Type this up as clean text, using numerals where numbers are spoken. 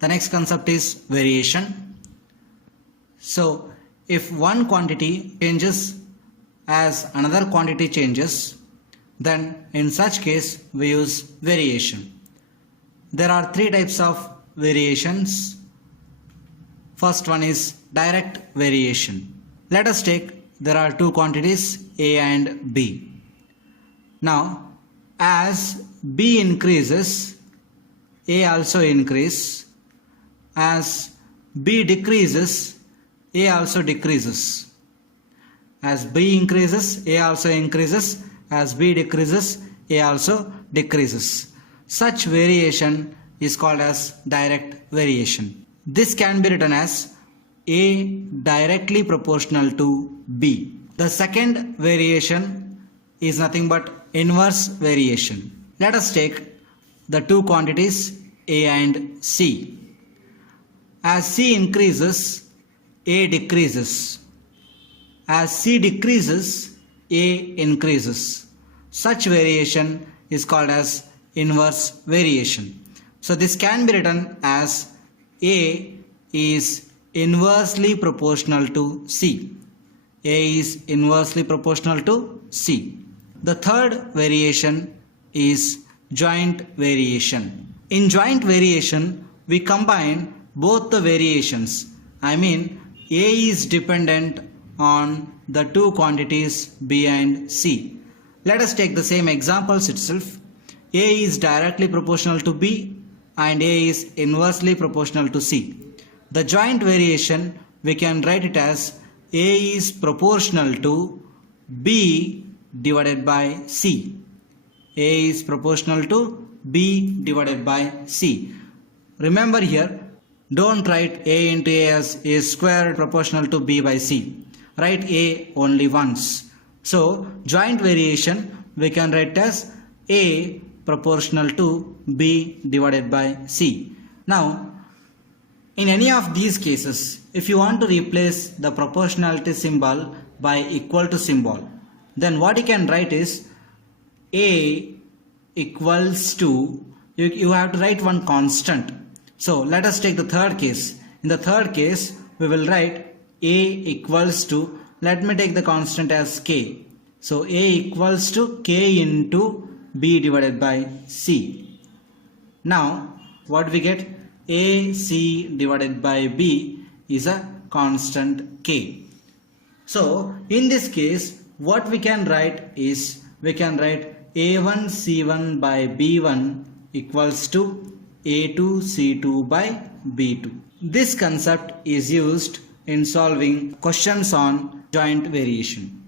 The next concept is variation. So if one quantity changes as another quantity changes, then in such case we use variation. There are three types of variations. First one is direct variation. Let us take there are two quantities A and B. Now as B increases, A also increases. As B decreases, A also decreases. As B increases, A also increases. As B decreases, A also decreases. Such variation is called as direct variation. This can be written as A directly proportional to B. The second variation is nothing but inverse variation. Let us take the two quantities A and C. As C increases, A decreases. As C decreases, A increases. Such variation is called as inverse variation. So this can be written as A is inversely proportional to C. A is inversely proportional to C. The third variation is joint variation. In joint variation, we combine both the variations. I mean, A is dependent on the two quantities B and C. Let us take the same examples itself. A is directly proportional to B and A is inversely proportional to C. The joint variation, we can write it as A is proportional to B divided by C. A is proportional to B divided by C. Remember here, don't write A into A as A squared proportional to B by C. Write A only once. So joint variation we can write as A proportional to B divided by C. Now in any of these cases, if you want to replace the proportionality symbol by equal to symbol, then what you can write is A equals to, you have to write one constant. So let us take the third case. In the third case, we will write A equals to, let me take the constant as K. So A equals to K into B divided by C. Now what we get? AC divided by B is a constant K. So in this case, what we can write is, we can write A1 C1 by B1 equals to A2 C2 by B2. This concept is used in solving questions on joint variation.